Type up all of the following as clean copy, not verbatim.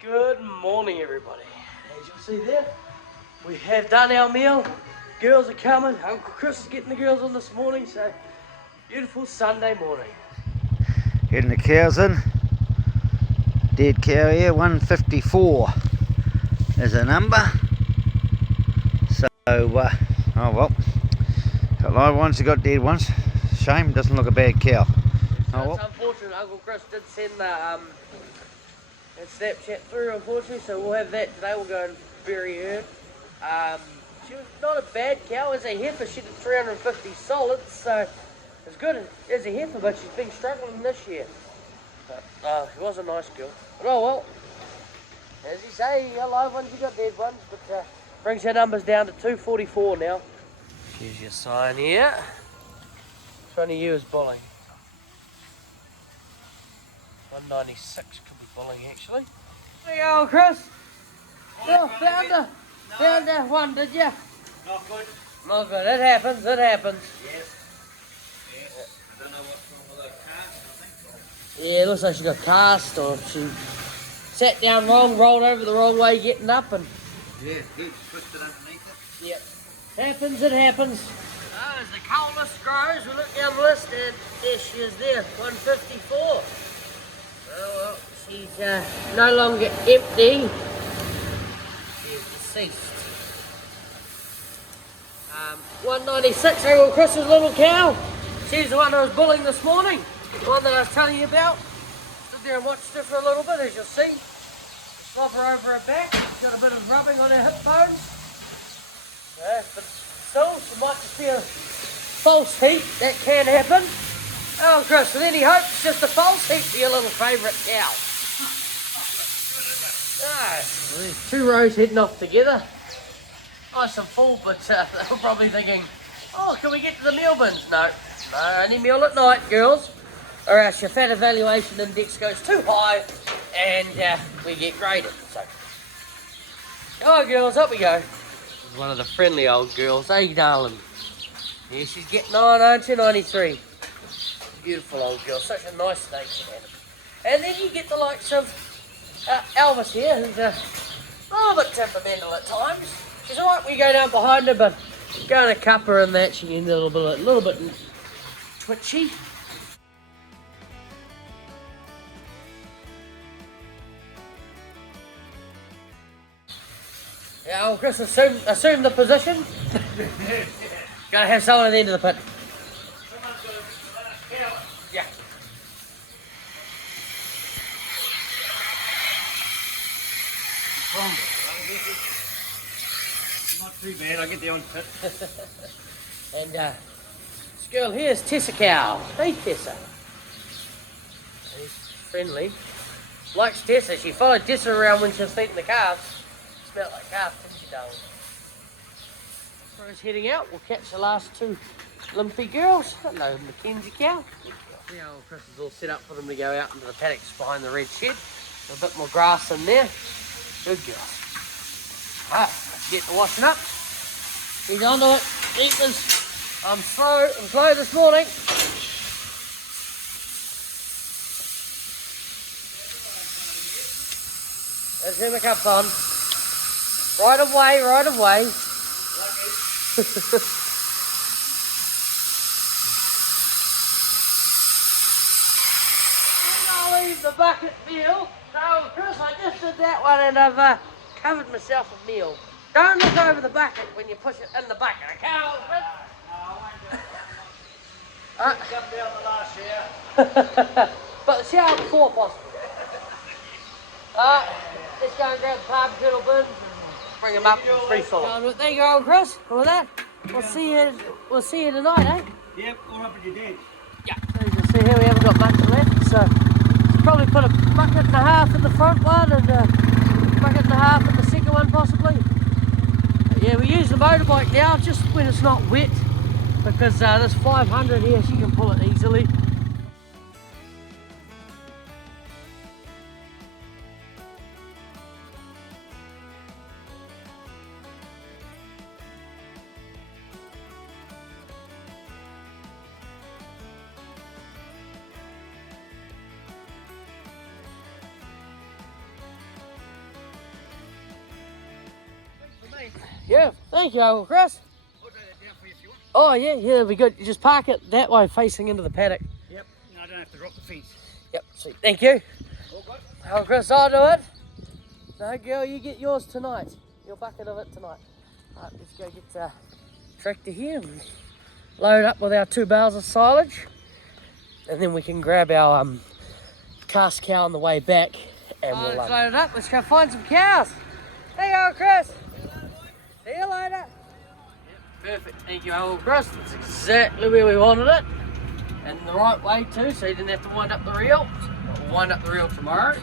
Good morning, everybody. As you'll see there, we have done our meal. Girls are coming. Uncle Chris is getting the girls on this morning, so beautiful Sunday morning. Getting the cows in. Dead cow here, 154 is a number. So, oh well. Got live ones, you got dead ones. Shame, doesn't look a bad cow. So it's unfortunate, Uncle Chris did send the Snapchat through, unfortunately, so we'll have that today. We'll go and bury her. She was not a bad cow. As a heifer, she did 350 solids, so it's good as a heifer, but she's been struggling this year. But she was a nice girl. But oh well, as you say, you got live ones, you got dead ones, but brings her numbers down to 244 now. Here's your sign here. Which one of you is bulling? 196 could be bulling actually. There you go, Chris. Oh, found her one, did you? Not good. Not good. It happens. It happens. Yes. I don't know what's wrong with her cast, I think. Yeah, it looks like she got cast, or she sat down wrong, rolled over the wrong way getting up, and Yeah, he's twisted underneath it. yep. Happens. It happens. Oh, as the coal list grows, we look down the list, and there she is there, 154. Oh well, she's no longer empty. She's deceased. 196, Uncle Chris's little cow. She's the one I was bullying this morning. The one that I was telling you about. Stood there and watched her for a little bit, as you'll see. Swap her over her back. She's got a bit of rubbing on her hip bones. Yeah, but still, she might just be a false heat. That can happen. Oh, Chris, with any hope, it's just a false heat for your little favourite cow. There's two rows heading off together. Nice and full, but they're probably thinking, oh, can we get to the meal bins? No, only meal at night, girls, or else your fat evaluation index goes too high and we get graded. So, oh, girls, up we go. This is one of the friendly old girls, hey, darling. Yeah, she's getting on, aren't you? 93. Beautiful old girl, such a nice nature animal. And then you get the likes of Elvis here, who's a little bit temperamental at times. She's alright when you go down behind her, but going to cup her and that, she can get a little bit twitchy. Yeah, old Chris, assume the position. Gotta have someone at the end of the pit. Yeah. Not too bad, I get the on pit. And this girl here is Tessa cow. Hey Tessa. She's friendly. Likes Tessa. She followed Tessa around when she was feeding the calves. Smelled like calf, didn't she, darling? Rose heading out. We'll catch the last two limpy girls. Hello, Mackenzie cow. Yeah, old Chris is all set up for them to go out into the paddocks behind the red shed. A bit more grass in there. Good girl. Alright, let's get to washing up. He's onto it. Deepens. I'm slow this morning. Let's turn the cups on. Right away. I'll leave the bucket meal. So, Chris, I just did that one and I've covered myself with meal. Don't look over the bucket when you push it in the bucket, okay? Come down the last shower. But the shower before possible. Let's go and grab the palm kernel bins and bring them up free full. There you go, old Chris. All of that. We'll see you tonight, eh? Yep, all up at your dead. Yeah. As you can see here, we haven't got much left, so probably put a bucket and a half in the front one and a bucket and a half in the second one possibly. But yeah, we use the motorbike now just when it's not wet, because this 500 here, she can pull it easily. Yeah, thank you, Uncle Chris. I'll take that down for you if you want. Oh, yeah, that'll be good. You just park it that way, facing into the paddock. Yep. No, I don't have to drop the fence. Yep, sweet. Thank you. All good. Uncle Chris, I'll do it. No, girl, you get yours tonight. Your bucket of it tonight. Alright, let's go get the tractor here and load up with our 2 bales of silage. And then we can grab our cast cow on the way back. And we'll let's load it up. Let's go find some cows. Hey, Uncle Chris. See you later. Perfect. Thank you, Uncle Chris. That's exactly where we wanted it. And the right way too, so you didn't have to wind up the reel. We'll wind up the reel tomorrow.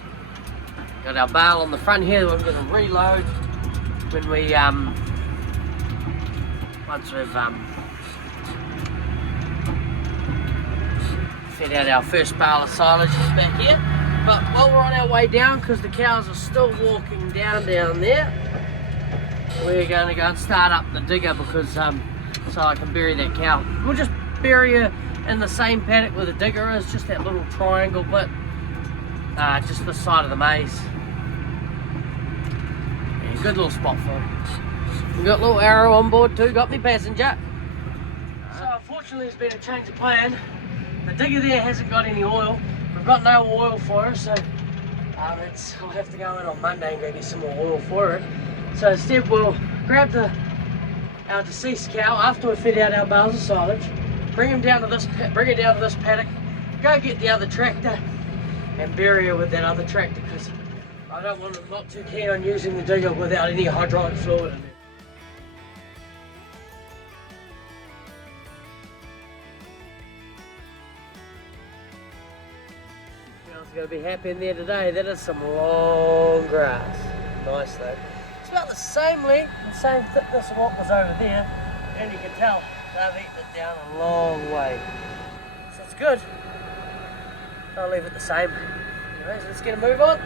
Got our bale on the front here that we're going to reload when we once we've fed out our first bale of silage back here. But while we're on our way down, because the cows are still walking down there, we're going to go and start up the digger because so I can bury that cow. We'll just bury her in the same paddock where the digger is, just that little triangle bit, just this side of the maize. Yeah, good little spot for her. We've got a little arrow on board too, got me passenger. So unfortunately there's been a change of plan. The digger there hasn't got any oil. We've got no oil for her, so I'll have to go in on Monday and go get some more oil for her. So instead we'll grab our deceased cow after we fed out our bales of silage, bring her down to this paddock, go get the other tractor and bury her with that other tractor because I don't want them not too keen on using the digger without any hydraulic fluid in it. Going to be happy in there today. That is some long grass. Nice though. It's about the same length and same thickness of what was over there, and you can tell they've eaten it down a long way. So it's good. I'll leave it the same. Anyways, let's get a move on.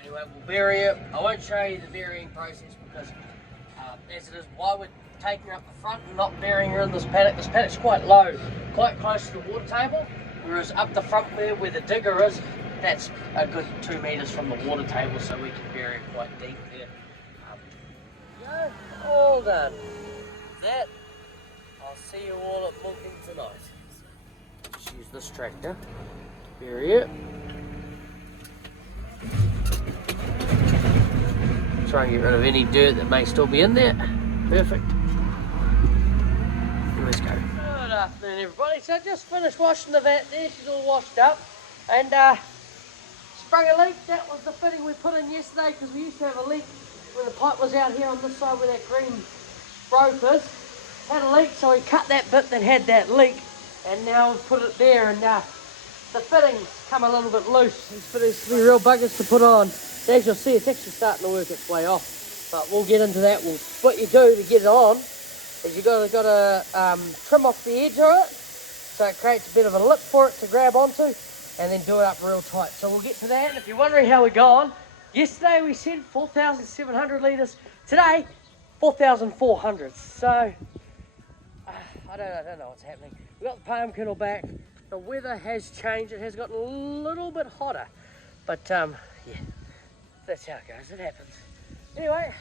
Anyway, we'll bury it. I won't show you the burying process because as it is, why we're taking her up the front and not burying her in this paddock's quite low, quite close to the water table, whereas up the front where the digger is, that's a good 2 meters from the water table, so we can bury it quite deep there. Yeah, all done. That, I'll see you all at milking tonight. Just use this tractor, bury it. Try and get rid of any dirt that may still be in there. Perfect. Let's go. Good afternoon, everybody. So I just finished washing the vat there. She's all washed up. And sprung a leak. That was the fitting we put in yesterday because we used to have a leak when the pipe was out here on this side where that green rope is. Had a leak, so we cut that bit that had that leak. And now we've put it there, and the fittings come a little bit loose. These fittings can be real buggers to put on. As you'll see, it's actually starting to work its way off, but we'll get into that. What you do to get it on is you got to trim off the edge of it, so it creates a bit of a lip for it to grab onto, and then do it up real tight. So we'll get to that. And if you're wondering how we're going, yesterday we said 4,700 litres. Today, 4,400. So I don't know what's happening. We got the palm kennel back. The weather has changed. It has gotten a little bit hotter, but yeah. That's how it goes, it happens. Anyway,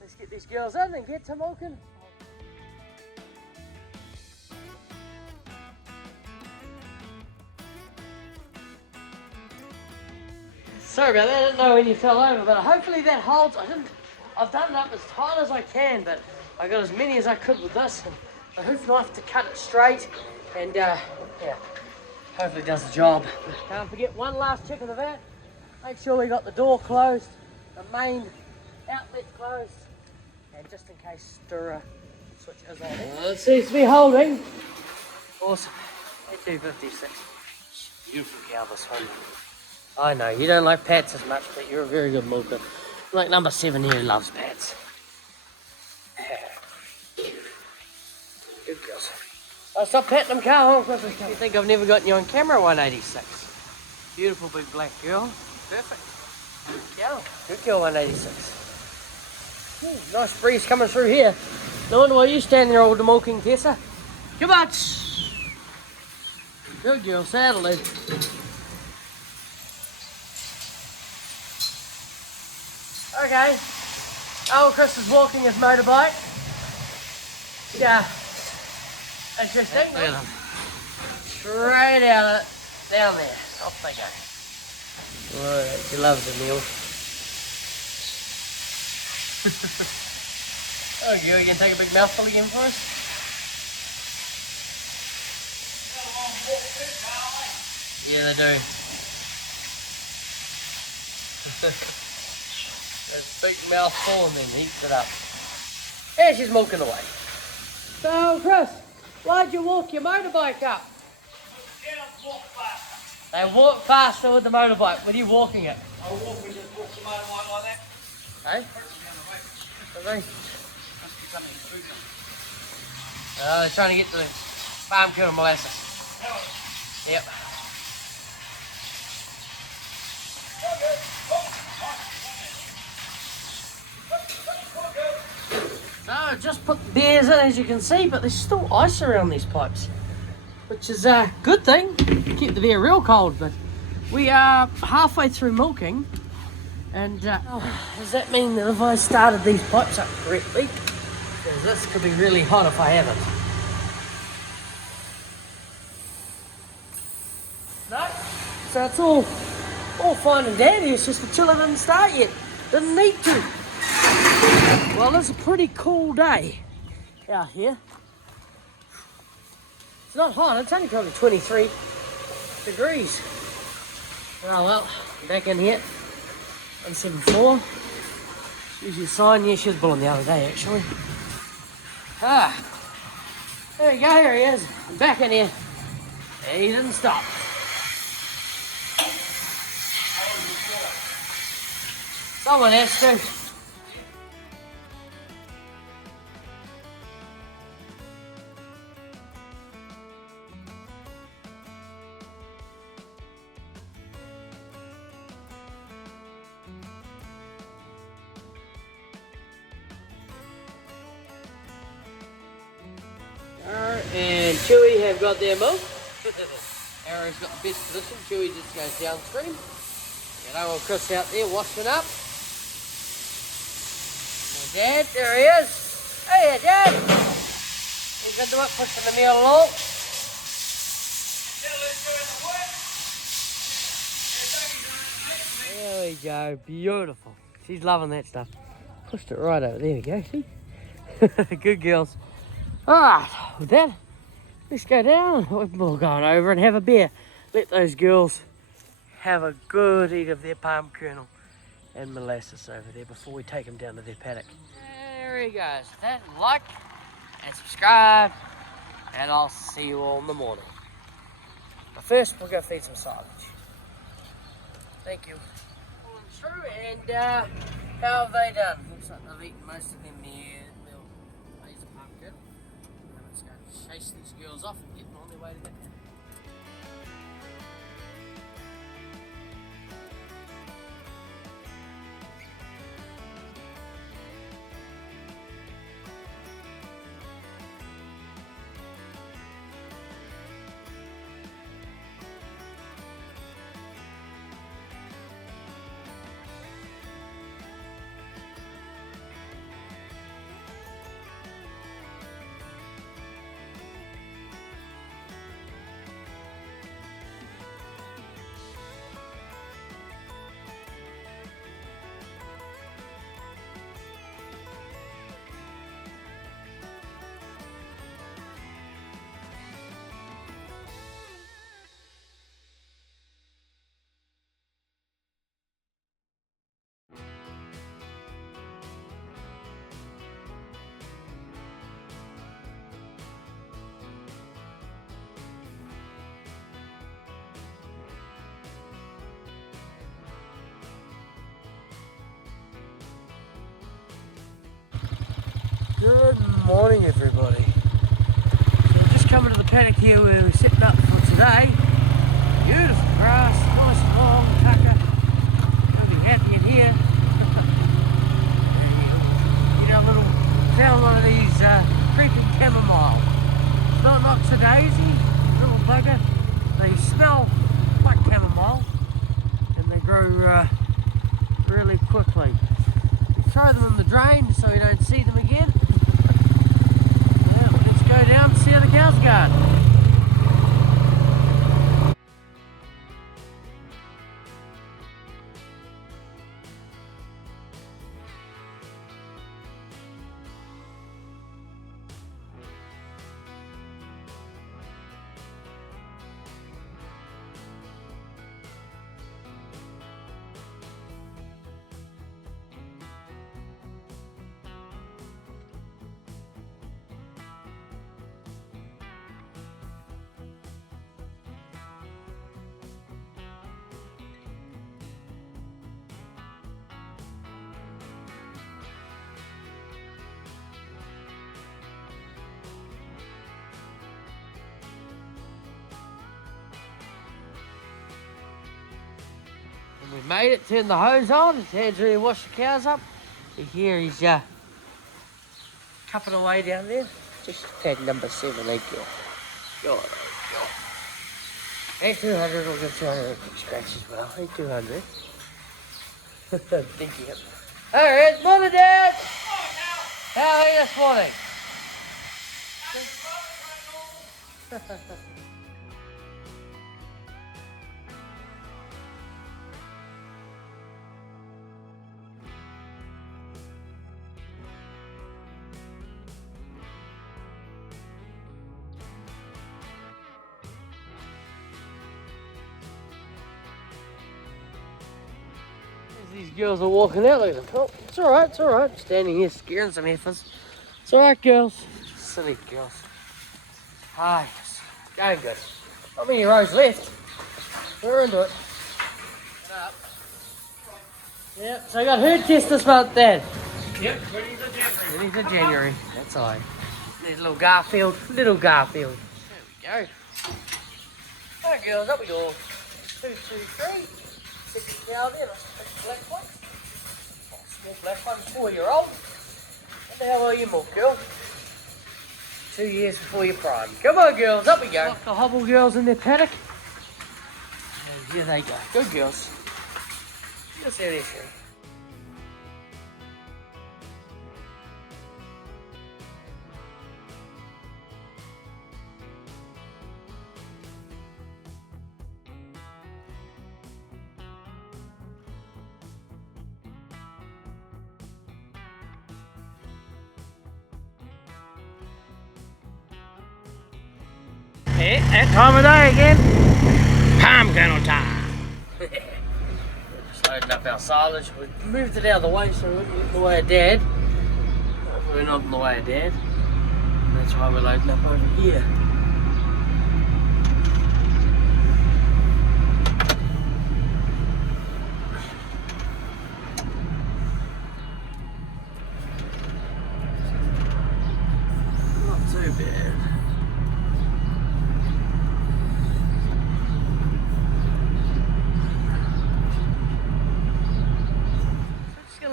let's get these girls in and get to milking. Sorry about that, I didn't know when you fell over, but hopefully that holds. I've done it up as tight as I can, but I got as many as I could with this, and a hoof knife to cut it straight, and yeah, hopefully it does the job. Can't forget one last check of the vat. Make sure we got the door closed, the main outlet closed, and just in case stirrer switch is on. It seems to be holding. Awesome. 256. Beautiful cow, this one. I know, you don't like pats as much, but you're a very good milker. Like number 7 here loves pats. Good girls. Oh, stop patting them, Carl. You think I've never gotten you on camera? 186. Beautiful big black girl. Perfect. Yeah, good girl, 186. Ooh, nice breeze coming through here. No wonder why you stand there all the milking, Tessa. Come on. Good girl, saddle it. Okay. Oh, Chris is walking his motorbike. Yeah. Interesting. Look at them. Straight down there. Off they go. Right, she loves the meal. Oh, you can take a big mouthful again for us? Yeah, they do. A big mouthful and then heats it up. Yeah, she's milking away. So, Chris, why'd you walk your motorbike up? They walk faster with the motorbike. With you walking it? I walk the motorbike like that. Hey? They're trying to get to the farm kernel molasses. Yep. So just put the beers in, as you can see, but there's still ice around these pipes, which is a good thing. Keep the beer real cold, but we are halfway through milking, and does that mean that if I started these pipes up correctly, because this could be really hot if I haven't. No, so it's all fine and dandy. It's just the chiller didn't start yet. Didn't need to. Well, it's a pretty cool day out here. It's not hot. It's only probably 23 degrees. Oh well, back in here. 174. Usually a sign. Yeah, she was blowing the other day actually. There we go. Here he is. I'm back in here. He didn't stop. Someone has to. And Chewy have got their milk. Arrow's got the best position. Chewy just goes downstream. And old Chris out there washing up. And Dad, there he is. Hey, Dad. He's into it, pushing the meal along. There we go, beautiful. She's loving that stuff. Pushed it right over. There we go, see? Good girls. Alright, with that, let's go down. We'll go on over and have a beer. Let those girls have a good eat of their palm kernel and molasses over there before we take them down to their paddock. There he goes. That, like and subscribe, and I'll see you all in the morning. But first, we'll go feed some silage. Thank you. Pulling through, and how have they done? Looks like they've eaten most of them meal. There's the palm kernel. Now let's go chase these girls off and get them on their way to the paddock. Good morning, everybody. So we're just coming to the paddock here where we're setting up for today. Beautiful grass, nice and long tucker. I'll be happy in through really quickly. Throw them in the drain so we don't see them again. Yeah, let's go down and see how the cows go. And we've made it, turned the hose on, Ted's ready to wash the cows up. Here he's cupping away down there. Just Ted number 7, eh, girl? God, oh God. Ain't 200, we'll give 200 a scratch as well. Ain't 200. Thank you. Alright, morning, Dad! How are you this morning? These girls are walking out, look at them. Oh, it's alright, it's alright. Standing here scaring some heifers. It's alright, girls. Silly girls. Ah, yes. Going good. Not many rows left. We're into it. Get up. Yep, so I got herd test this month, Dad. Yep, 20th of January. 20th of January, that's all right. There's little Garfield, little Garfield. There we go. Alright, girls, up we go. 2, 2, 3. 6 cow there, black one. Oh, small black one, 4-year-old. What the hell are you, milk girl? 2 years before your prime. Come on, girls, up we go. Lock the hobble girls in their paddock. And here they go. Good girls. Let's see how they're doing. Hey, that time of day again. Palm kernel time. Just loading up our silage. We moved it out of the way so we wouldn't get in the way of Dad. We're not in the way of Dad. That's why we're loading up over here. Not too bad.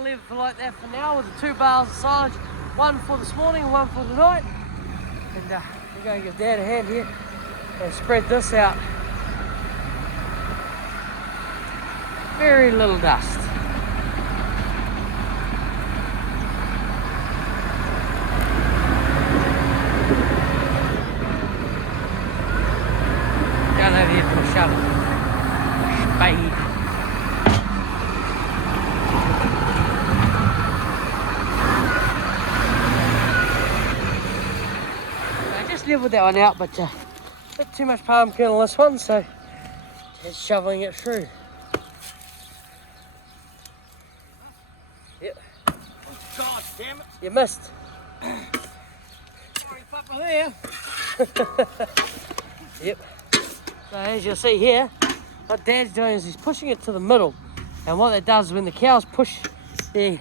Leave it for like that for now with the 2 bales of silage, one for this morning and one for tonight. And we're going to give Dad a hand here and spread this out. Very little dust. Down over here to a shovel. Spade. Leveled that one out, but a bit too much palm kernel on this one, so just shoveling it through. Yep. God damn it. You missed. Sorry, Papa there. Yep. So as you'll see here, what Dad's doing is he's pushing it to the middle, and what that does is when the cows push their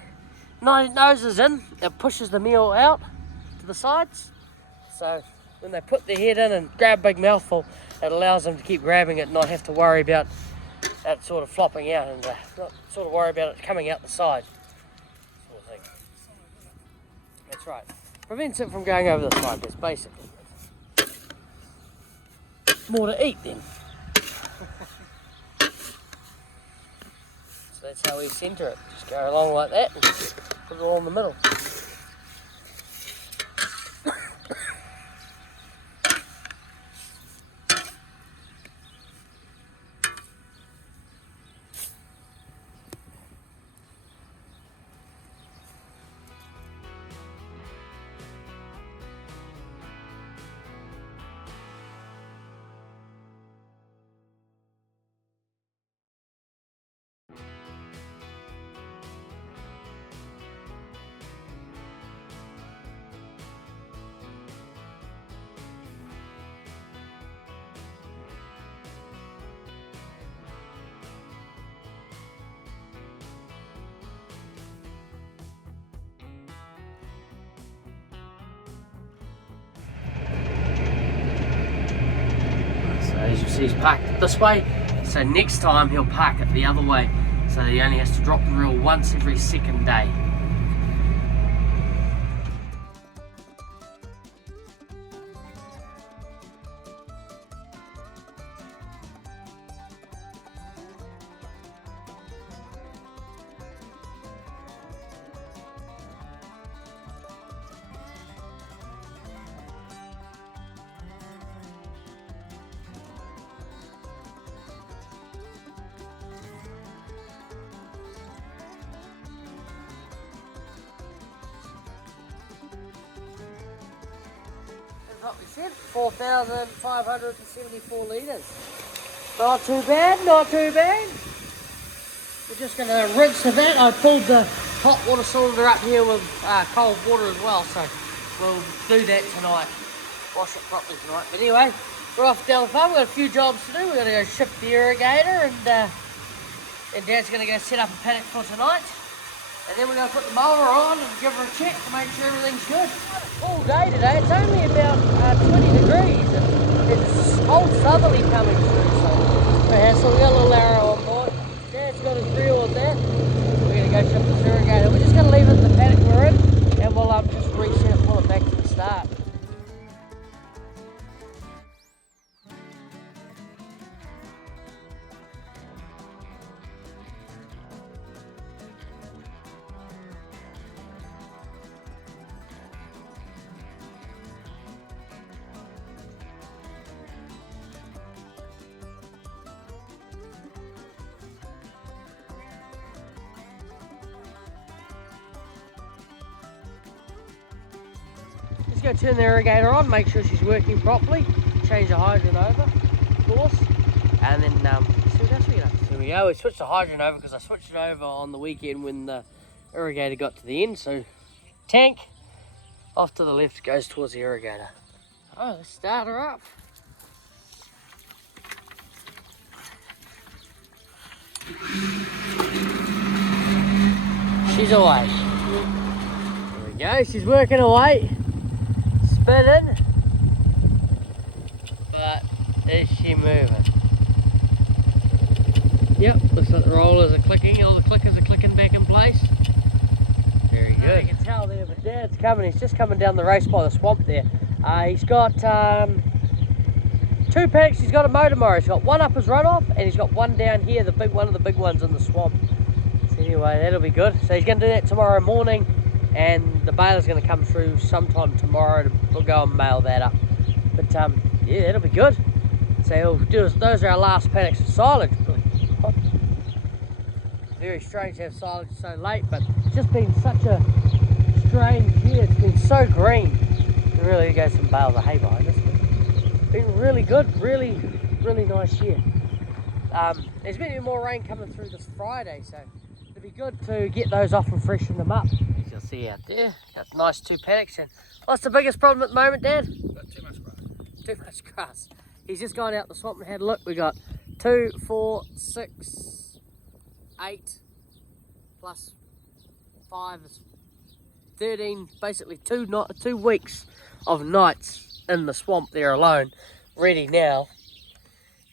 noses in, it pushes the meal out to the sides. So when they put their head in and grab a big mouthful, it allows them to keep grabbing it and not have to worry about that sort of flopping out and not sort of worry about it coming out the side. Sort of thing. That's right. Prevents it from going over the side, that's basically. More to eat then. So that's how we centre it. Just go along like that and put it all in the middle. As you see, he's parked it this way, so next time he'll park it the other way, so he only has to drop the reel once every second day. What we said, 4,574 litres. Not too bad, not too bad. We're just going to rinse the vat. I filled the hot water cylinder up here with cold water as well, so we'll do that tonight. Wash it properly tonight. But anyway, we're off down the farm. We've got a few jobs to do. We're going to go shift the irrigator, and Dad's going to go set up a paddock for tonight. And then we're going to put the mower on and give her a check to make sure everything's good. All day today, it's only about 20 degrees and it's cold southerly coming through, so we got a little arrow on board. Dad's got his reel on there. We're going to go shift this irrigator. We're just going to leave it in the paddock we're in and we'll just reset it, pull it back to the start. Go turn the irrigator on, make sure she's working properly, change the hydrant over, of course, and then see what else we got. There we go, we switched the hydrant over because I switched it over on the weekend when the irrigator got to the end, so tank off to the left goes towards the irrigator. Oh, let's start her up. She's away. There we go, she's working away. Spinning, but is she moving? Yep, looks like the rollers are clicking, all the clickers are clicking back in place. Very good. You can tell there, but Dad's coming, he's just coming down the race by the swamp there. He's got 2 paddocks, he's got a mow tomorrow. He's got one up his runoff and he's got one down here, one of the big ones in the swamp. So anyway, that'll be good. So he's going to do that tomorrow morning. And the baler's going to come through sometime tomorrow. We'll go and mail that up. But yeah, that'll be good. So those are our last paddocks of silage. Very strange to have silage so late, but it's just been such a strange year. It's been so green. There really go some bales of hay behind us. It's been really good, really nice year. There's going to be more rain coming through this Friday, so it'll be good to get those off and freshen them up. As you'll see out there, got nice 2 paddocks. And what's the biggest problem at the moment, Dad? Got too much grass. Too much grass. He's just gone out the swamp and had a look. We got 2, 4, 6, 8 plus 5 is 13, basically 2 weeks of nights in the swamp there alone, ready now,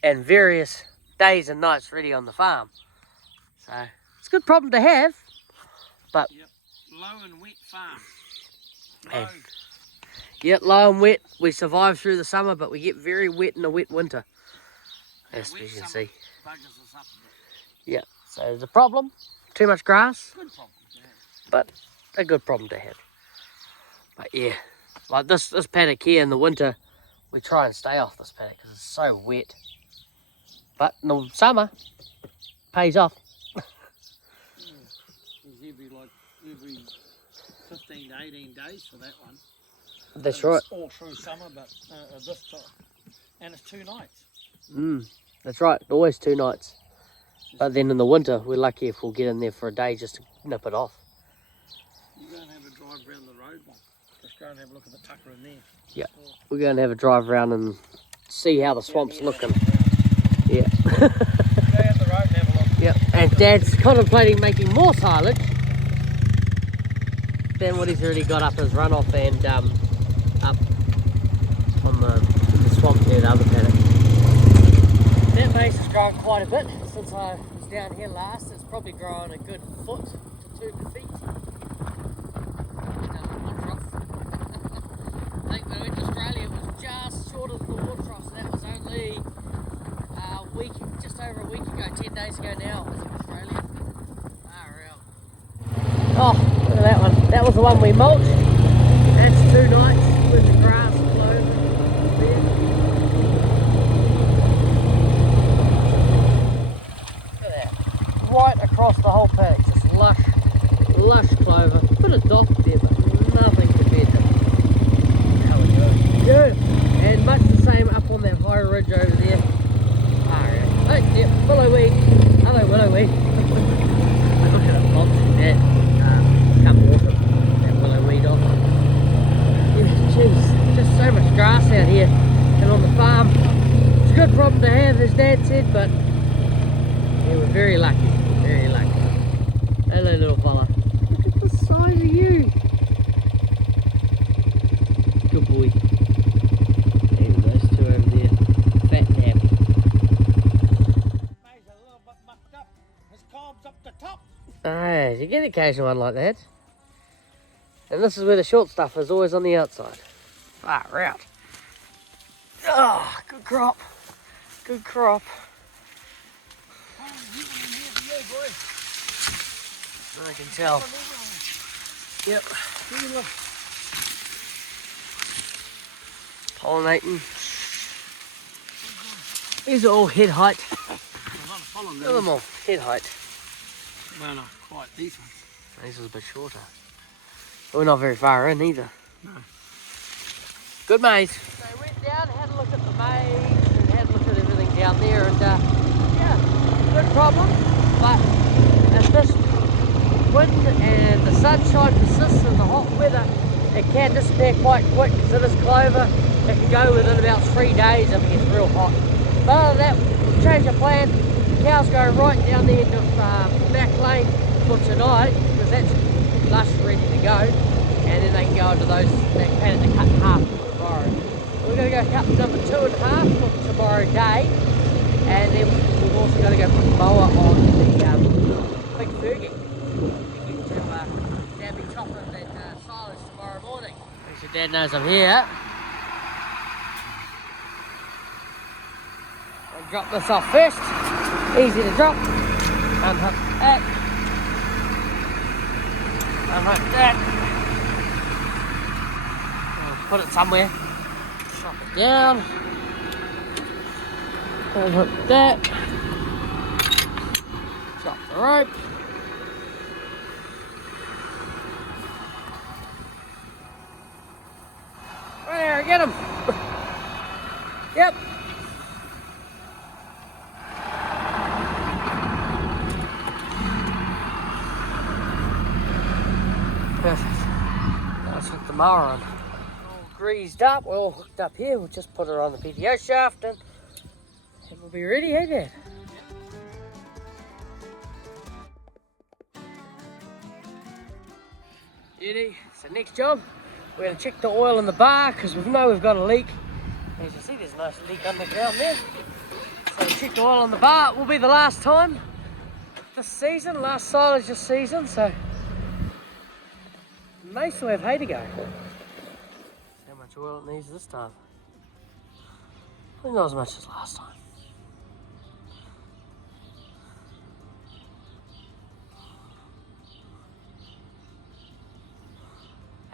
and various days and nights ready on the farm. So it's a good problem to have, but yep. Low and wet farm. And, yep, low and wet. We survive through the summer, but we get very wet in the wet winter, as we can see. Buggers us up a bit. Yep. So there's a problem, too much grass, Good problem. Yeah. but a good problem to have. But yeah, like this paddock here in the winter, we try and stay off this paddock because it's so wet. But in the summer, pays off. Every 15 to 18 days for that one. That's And right. It's all through summer, but this time, and it's 2 nights. That's right, always 2 nights. But then in the winter, we're lucky if we'll get in there for a day just to nip it off. You go and have a drive around the road, one. Just go and have a look at the tucker in there. Yeah, we're going to have a drive around and see how the swamp's looking. Yeah. Go out the road and have a look. Yeah, and Dad's contemplating making more silage than what he's already got up his runoff and up on the swamp there, the other paddock. That maize has grown quite a bit since I was down here last. It's probably grown a good foot to 2 feet. I think when I went to Australia it was just short of the water trough, so that was only a week, just over a week ago, 10 days ago now I was in Australia. Far out. Oh, look at that one. That was the one we mulched. That's 2 nights with the grass all over there. Look at that. Right across the whole paddock, just lush clover. Bit of dock there, but nothing compared to how we do it. Good. And much the same up on that high ridge over there. Far out. Oh, yep, willowweed. Hello, willowweed. Look at it mulching that. Come off it, that willowweed off. Yeah, geez, just so much grass out here and on the farm. It's a good problem to have, as Dad said, but yeah, we're very lucky, very lucky. Hello, little fella. Look at the size of you. Good boy. There's those 2 over there, fat and happy. Maize a little bit mucked up. His cob's up the top. Ah, you get an occasional one like that. And this is where the short stuff is, always on the outside. Far out. Oh, good crop. Good crop. I can tell. Yep. Pollinating. These are all head height. Look at them all, head height. No, not quite. These ones. These are a bit shorter. We're not very far in either. No. Good maize. So we went down, had a look at the maize, and had a look at everything down there, and yeah, good problem. But if this wind and the sunshine persists and the hot weather, it can disappear quite quick because it is clover. It can go within about 3 days if it gets real hot. But other than that, we've changed our plan. The cows go right down the end of back lane for tonight because that's lush, ready to go, and then they can go into those, that paddock to cut half for tomorrow. We're going to go cut number 2.5 for tomorrow day, and then we've also got to go put the mower on the big Fergie. Get to Dad be chopping that silage tomorrow morning. Make sure Dad knows I'm here. I'll drop this off first. Easy to drop. Unhook that. Unhook that. I'll put it somewhere. Drop it down. Unhook that. Drop the rope. Right there, get him. Yep. Perfect. Now let's hook the mower on. All greased up, we're all hooked up here. We'll just put her on the PTO shaft and we'll be ready, hey Dad? Beauty. So next job, we're going to check the oil in the bar because we know we've got a leak. As you see, there's a nice leak underground there. So check the oil in the bar. It will be the last time this season, last silage this season, so may still have hay to go. How much oil it needs this time? I think not as much as last time.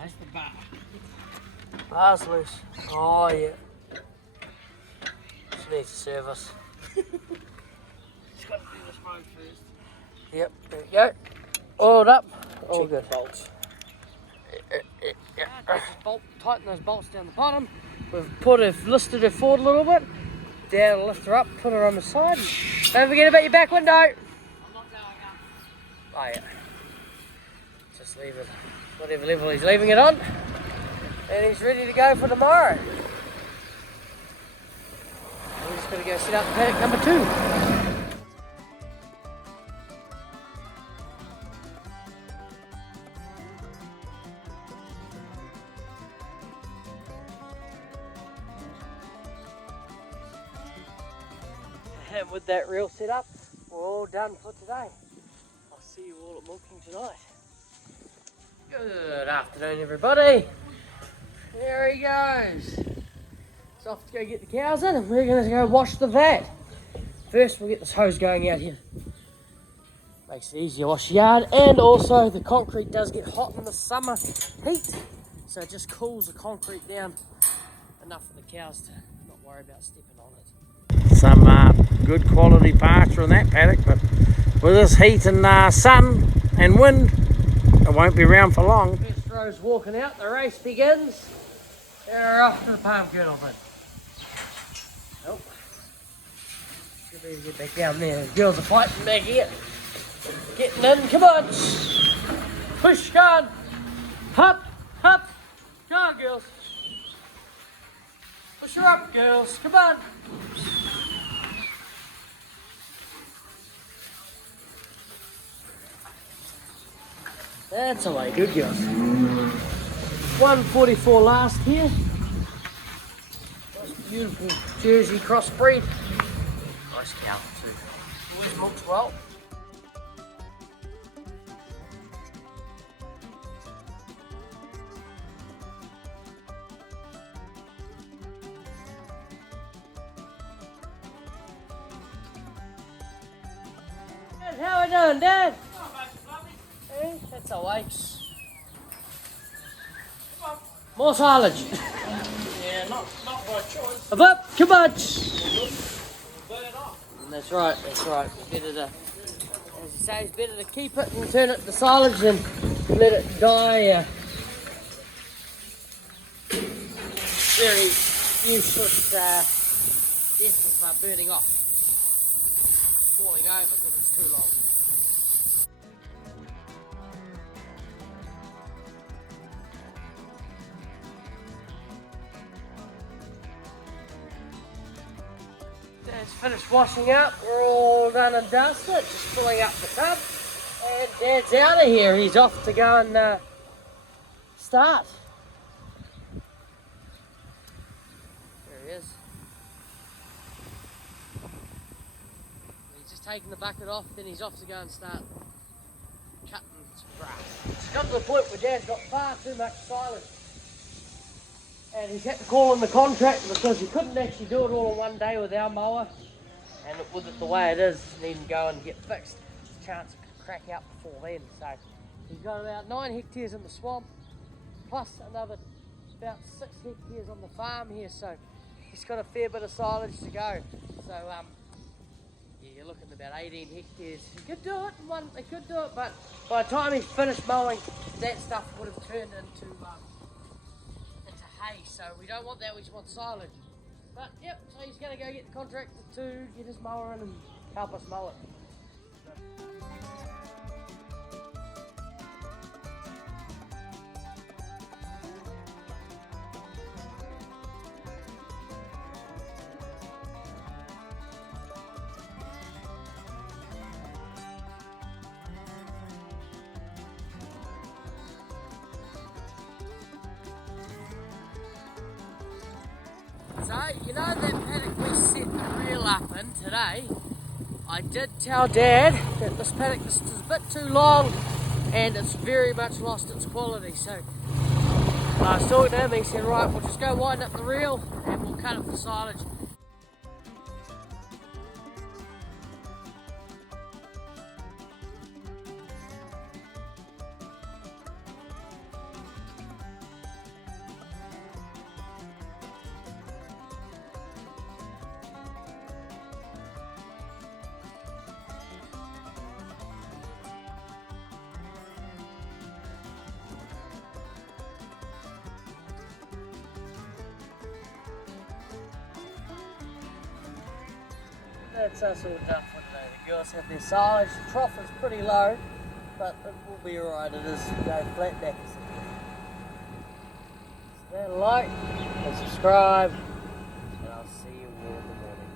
That's the bar. Bar's loose. Oh yeah. Just needs service. Just got to do this mode first. Yep, there we go. Oiled up. All Check good. the bolts. Tighten those bolts down the bottom. We've lifted her forward a little bit. Down, lift her up, put her on the side. Don't forget about your back window. I'm not going up. Oh yeah. Just leave it, whatever level he's leaving it on. And he's ready to go for tomorrow. We're just going to go set up paddock number 2. And with that reel set up, we're all done for today. I'll see you all at milking tonight. Good afternoon, everybody. There he goes. He's off to go get the cows in, and we're going to go wash the vat. First, we'll get this hose going out here. Makes it easier to wash the yard, and also the concrete does get hot in the summer heat, so it just cools the concrete down enough for the cows to not worry about stepping on it. Some good quality pasture in that paddock, but with this heat and sun and wind, it won't be around for long. First row's walking out, the race begins. They're off to the palm kernel bin. Nope. Should be able to get back down there. The girls are fighting back here. Getting in, come on. Push, go on. Hop, hop. Go on, girls. Push her up, girls. Come on. That's away, good girls. 144 last here. Nice beautiful Jersey crossbreed. Nice cow too. Always milks well. How are we doing, Dad? Hey, that's a waste. More silage. Yeah, not by choice. Up, come on. Burn it off. That's right, that's right. It's better to, as you say, it's better to keep it and turn it to silage than let it die. Very useless death of burning off. Falling over because it's too long. Dad's finished washing up, we're all done and dusted, just filling up the tub, and Dad's out of here. He's off to go and start. There he is. He's just taking the bucket off, then he's off to go and start cutting some grass. It's got to the point where Dad's got far too much silage. And he's had to call in the contractor because he couldn't actually do it all in one day with our mower. And with it the way it is, needing to go and get fixed. There's a chance it could crack out before then. So he's got about 9 hectares in the swamp, plus another about 6 hectares on the farm here. So he's got a fair bit of silage to go. So yeah, you're looking at about 18 hectares. He could do it in one, they could do it, but by the time he's finished mowing, that stuff would have turned into hay, so we don't want that, we just want silage. But yep, so he's going to go get the contractor to get his mower in and help us mow it. So, you know that paddock we set the reel up in today? I did tell Dad that this paddock is a bit too long and it's very much lost its quality. So I was talking to him, he said, right, we'll just go wind up the reel and we'll cut it for silage. that's us all done for today. The girls have their silage. The trough is pretty low, but it will be alright. It is flat deck. So then like and subscribe, and I'll see you all in the morning.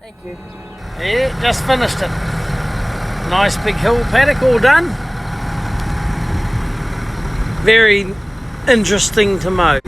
Thank you. Yeah, just finished it. Nice big hill paddock all done. Very interesting to mow.